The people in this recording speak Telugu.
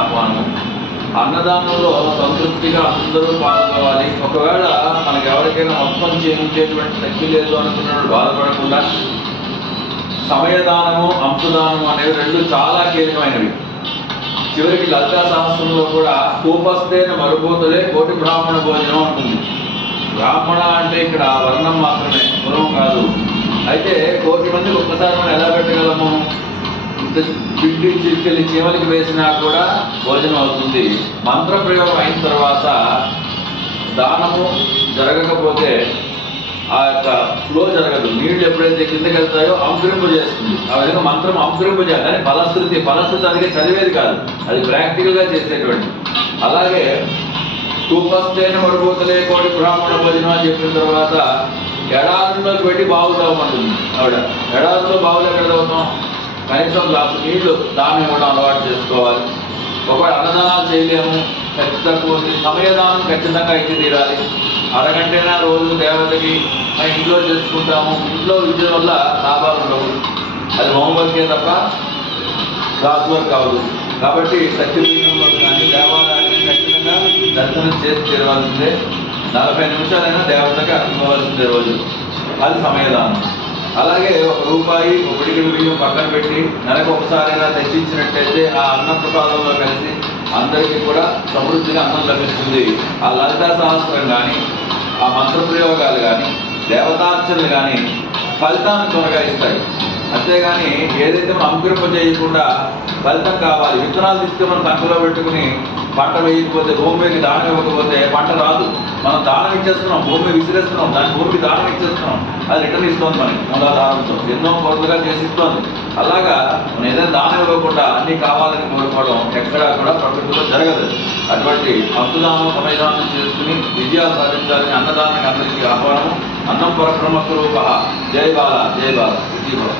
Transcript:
ఆహ్వానము. అన్నదానంలో సంతృప్తిగా అందరూ పాల్గొవాలి. ఒకవేళ మనకి ఎవరికైనా మొత్తం చేయించేటువంటి శక్తి లేదు అనుకున్నాడు బాధపడకుండా సమయదానము అంశదానము అనేవి రెండు చాలా కీలకమైనవి. చివరికి లలితా సహస్రంలో కూడా కూపస్తేన మరుభూతులే కోటి బ్రాహ్మణ భోజనం అంటుంది. బ్రాహ్మణ అంటే ఇక్కడ వర్ణం మాత్రమే, కులం కాదు. అయితే కోటి మందికి ఒక్కసారి మనం ఎలా పెట్టగలము? పిండి చిరికెళ్ళి చీమలకి వేసినా కూడా భోజనం అవుతుంది. మంత్ర ప్రయోగం అయిన తర్వాత దానము జరగకపోతే ఆ యొక్క ఫ్లో జరగదు. నీళ్లు ఎప్పుడైతే కిందకి వెళ్తాయో అంకురింప చేస్తుంది. ఆ విధంగా మంత్రం అంకురింప చేయాలి. కానీ ఫలశ్రుతి అందుకే చదివేది కాదు, అది ప్రాక్టికల్గా చేసేటువంటి. అలాగే కూపస్తేన మరుభూతలే కోటి బ్రాహ్మణ భోజనం అని చెప్పిన తర్వాత ఎడారిలోకి పెట్టి బావులు తాగమంటుంది ఆవిడ. ఎడారిలో బావులు ఎక్కడ తాగుతాం? కనీసం గ్లాసు నీళ్లు దానం ఇవ్వడం అలవాటు చేసుకోవాలి. ఒకవేళ అన్నదానాలు చేయలేము, ఖచ్చితంగా సమయదానం ఖచ్చితంగా అయితే తీరాలి. అరగంటైనా రోజు దేవతకి ఇంట్లో చేసుకుంటాము. ఇంట్లో విద్య వల్ల లాభాలు ఉండవు, అది హోంవర్కే తప్ప క్లాస్ వర్క్ అవ్వదు. కాబట్టి శక్తిపీఠంలో కానీ దేవాలయాన్ని ఖచ్చితంగా దర్శనం చేసి తీరవలసిందే. 40 నిమిషాలైనా దేవతకి అర్పించవలసిందే రోజు. అది సమయదానం. అలాగే ₹1 పిడికెడు బియ్యం పక్కన పెట్టి నెలకు ఒకసారైనా తెచ్చించినట్టయితే ఆ అన్న ప్రసాదంలో కలిసి అందరికీ కూడా సమృద్ధిగా అన్నం లభిస్తుంది. ఆ లలితా సహస్రం కానీ, ఆ మంత్ర ప్రయోగాలు కానీ, దేవతార్చనలు కానీ ఫలితాన్ని త్వరగా ఇస్తాయి. అంతేగాని ఏదైతే మనం అంకురింప చేయకుండా ఫలితం కావాలి. విత్తనాలు తీసుకుని మనం సంకలో పెట్టుకుని పంట వేయకపోతే, భూమికి దానం ఇవ్వకపోతే పంట రాదు. మనం దానం ఇచ్చేస్తున్నాం, భూమి విసిరేస్తున్నాం, దాని భూమికి దానం ఇచ్చేస్తున్నాం, అది రిటర్న్ ఇస్తుంది మనకి మూలాధారంతో ఎన్నో కోట్లుగా చేసి ఇస్తుంది. అలాగా మనం ఏదైనా దానం ఇవ్వకుండా అన్నీ కావాలని కోరుకోవడం ఎక్కడా కూడా ప్రకృతిలో జరగదు. అటువంటి అంశదానం సమయదానం చేసుకుని విజయాలు సాధించాలని అన్నదానానికి అందరికీ ఆహ్వానం. అన్నం పరబ్రహ్మ స్వరూప. జై బాల, జై బాల, జై బాల.